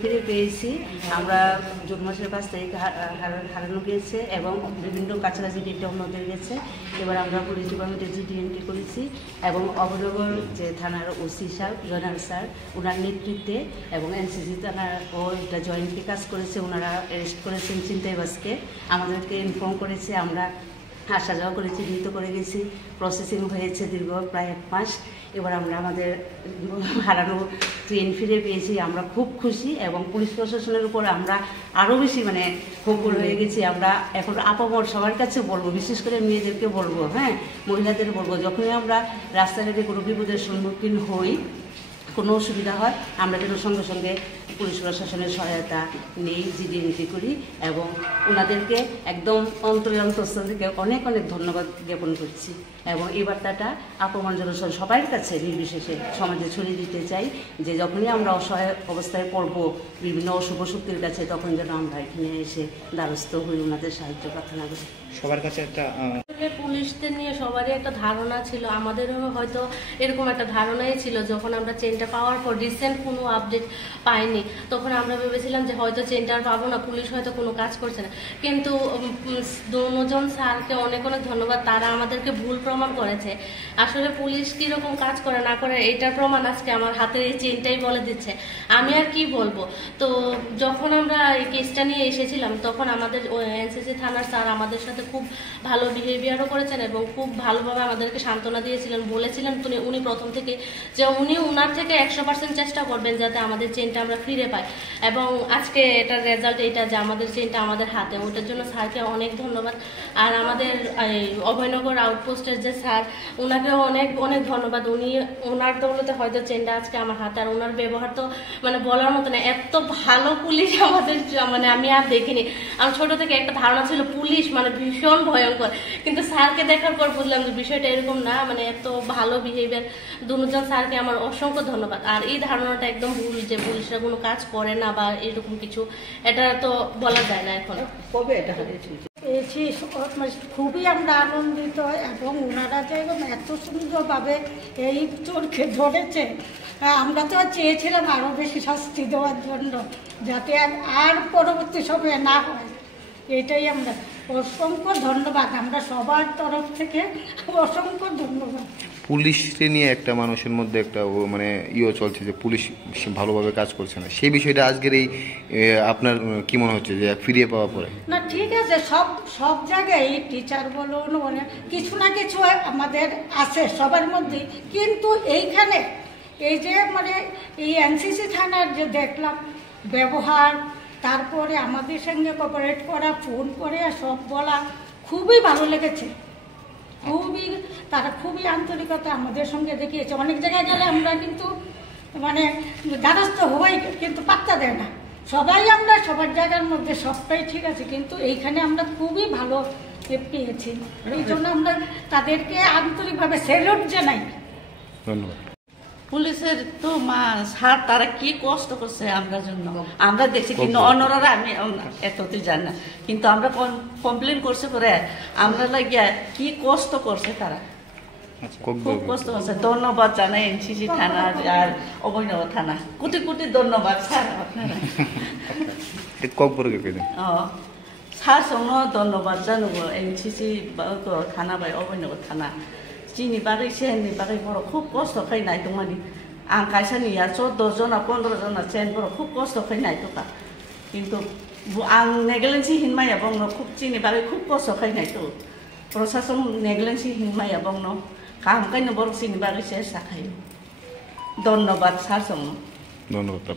ফিরে পেয়েছি। আমরা জুন মাসের 5 তারিখ হারানো গিয়েছে এবং বিভিন্ন কাছাকাছি ডেটে অন্যদের গেছে। এবার আমরা পুলিশ ডিপার্টমেন্টে জিডি এন্ট্রি করেছি এবং অবনগর যে থানার ওসি স্যার জয়নাল স্যার ওনার নেতৃত্বে এবং এনসিসি থানার ও এটা জয়েন্টলি কাজ করেছে। ওনারা অ্যারেস্ট করেছেন ছিনতাইবাজকে, আমাদেরকে ইনফর্ম করেছে। আমরা আসা যাওয়া করে চিহ্নিত করে গেছি। প্রসেসিং হয়েছে দীর্ঘ প্রায় 1 মাস। এবার আমরা আমাদের হারানো ট্রেন ফিরে পেয়েছি। আমরা খুব খুশি এবং পুলিশ প্রশাসনের উপর আমরা আরও বেশি ক্ষোভ্য হয়ে গেছি। আমরা এখন আপামর সবার কাছে বলবো, বিশেষ করে মেয়েদেরকে বলবো, হ্যাঁ মহিলাদের বলবো, যখনই আমরা রাস্তাঘাটে কোনো বিপদের সম্মুখীন হই, কোনো অসুবিধা হয়, আমরা যেন সঙ্গে সঙ্গে পুলিশ প্রশাসনের সহায়তা নেই, জিডি এন্ট্রি করি এবং ওনাদেরকে একদম অন্তরের অন্তঃস্থল থেকে অনেক অনেক ধন্যবাদ জ্ঞাপন করছি এবং এই বার্তাটা আপমান জনসন সবার কাছে নির্বিশেষে সমাজে ছড়িয়ে দিতে চাই যে যখনই আমরা অসহায় অবস্থায় পড়ব বিভিন্ন অশুভ শক্তির কাছে, তখন যেন আমরা এখানে এসে দ্বারস্থ হই, ওনাদের সাহায্য প্রার্থনা করি। সবার কাছে একটা পুলিশদের নিয়ে সবারই একটা ধারণা ছিল, আমাদেরও হয়তো এরকম একটা ধারণাই ছিল। যখন আমরা চেনটা পাওয়ার পর রিসেন্ট কোনো আপডেট পাইনি, তখন আমরা ভেবেছিলাম যে হয়তো চেনটা আর পাবো না, পুলিশ হয়তো কোনো কাজ করছে না। কিন্তু দুজন স্যারকে অনেক অনেক ধন্যবাদ, তারা আমাদেরকে ভুল প্রমাণ করেছে। আসলে পুলিশ কীরকম কাজ করে না করে এটার প্রমাণ আজকে আমার হাতের এই চেনটাই বলে দিচ্ছে। আমি আর কি বলবো। তো যখন আমরা এই কেসটা নিয়ে এসেছিলাম, তখন আমাদের এনসিসি থানার স্যার আমাদের সাথে খুব ভালো বিহেভিয়ারও করেছেন এবং খুব ভালোভাবে আমাদেরকে সান্ত্বনা দিয়েছিলেন। বলেছিলেন উনি প্রথম থেকে যে উনি ওনার থেকে 100% চেষ্টা করবেন যাতে আমাদের চেনটা আমরা ফিরে পাই এবং আজকে এটার রেজাল্ট এটা যে আমাদের চেনটা আমাদের হাতে, ওটার জন্য স্যারকে অনেক ধন্যবাদ। আর আমাদের অভয়নগর আউটপোস্টের যে স্যার, ওনাকেও অনেক অনেক ধন্যবাদ। ওনার দৌলতে হয়তো চেনটা আজকে আমার হাতে। আর ওনার ব্যবহার তো বলার মতো না, এত ভালো পুলিশ আমাদের আমি আর দেখিনি। আমার ছোট থেকে একটা ধারণা ছিল পুলিশ ভীষণ ভয়ঙ্কর, কিন্তু স্যারকে দেখার পর বুঝলাম যে বিষয়টা এরকম না। এত ভালো বিহেভিয়ার। দুজন স্যারকে আমার অসংখ্য ধন্যবাদ। আর এই ধারণাটা একদম ভুল যে পুলিশরা কোনো কাজ করে না বা এরকম কিছু, এটা তো বলা যায় না। এখন কবে এটা পেয়েছি খুবই আমরা আনন্দিত এবং ওনারা যে এত সুন্দরভাবে এই চোরকে ধরেছে, আমরা তো চেয়েছিলাম আরও বেশি শাস্তি দেওয়ার জন্য, যাতে আর পরবর্তী সময়ে না হয়। এটাই আমরা অসংখ্য ধন্যবাদ, আমরা সবার তরফ থেকে অসংখ্য ধন্যবাদ। পুলিশকে নিয়ে একটা মানুষের মধ্যে একটা চলছে যে পুলিশ ভালোভাবে কাজ করছে না, সেই বিষয়টা আজকের এই আপনার কি মনে হচ্ছে যে ফিরিয়ে পাওয়া পরে? না ঠিক আছে, সব জায়গায় টিচার বলুন কিছু না কিছু আমাদের আছে সবার মধ্যে, কিন্তু এইখানে এই যে এই এনসিসি থানার যে দেখলাম ব্যবহার, তারপরে আমাদের সঙ্গে কোঅপারেট করা, ফোন করে সব বলা, খুবই ভালো লেগেছে। তারা খুবই আন্তরিকতা আমাদের সঙ্গে দেখিয়েছে। অনেক জায়গায় গেলে আমরা কিন্তু দ্বারস্থ হই, কিন্তু পাত্তা দেয় না সবাই। আমরা সবার জায়গার মধ্যে সবটাই ঠিক আছে, কিন্তু এইখানে আমরা খুবই ভালো পেয়েছি। এই জন্য আমরা তাদেরকে আন্তরিকভাবে স্যালুট জানাই। ধন্যবাদ। পুলিশের তো স্যার তারা কি কষ্ট করছে আমরা জন্য, আমরা দেখছি, কিন্তু অন্যরা আমি এতটাই জানি না, কিন্তু আমরা কমপ্লেন করছে করে আমরা লাগিয়া কি কষ্ট করছে তারা, খুব কষ্ট করছে। ধন্যবাদ জানাই এনসিসি থানা আর অভয়নগর থানা, কোটি কোটি ধন্যবাদ স্যার আপনারা। স্যার সঙ্গে ধন্যবাদ জানাবো এনসিসি থানা বা অভয়নগর থানা। চিনি বাকি চেনनि बागै बर' খুব কষ্ট खायनाय दं आं कायसानिया 14 जना 15 जना চেন बर' খুব কষ্ট खायनाय दं, কিন্তু आं नेग्लेन्सि हिनमाया बंनो খুব চিনি बागै খুব কষ্ট खायनाय दं। प्रशासन नेग्लेन्सि हिनमाया बंनो काम कायनो बर' चिनि बागै চেষ্টা खायो। ধন্যবাদ স্যার। ধন্যবাদ।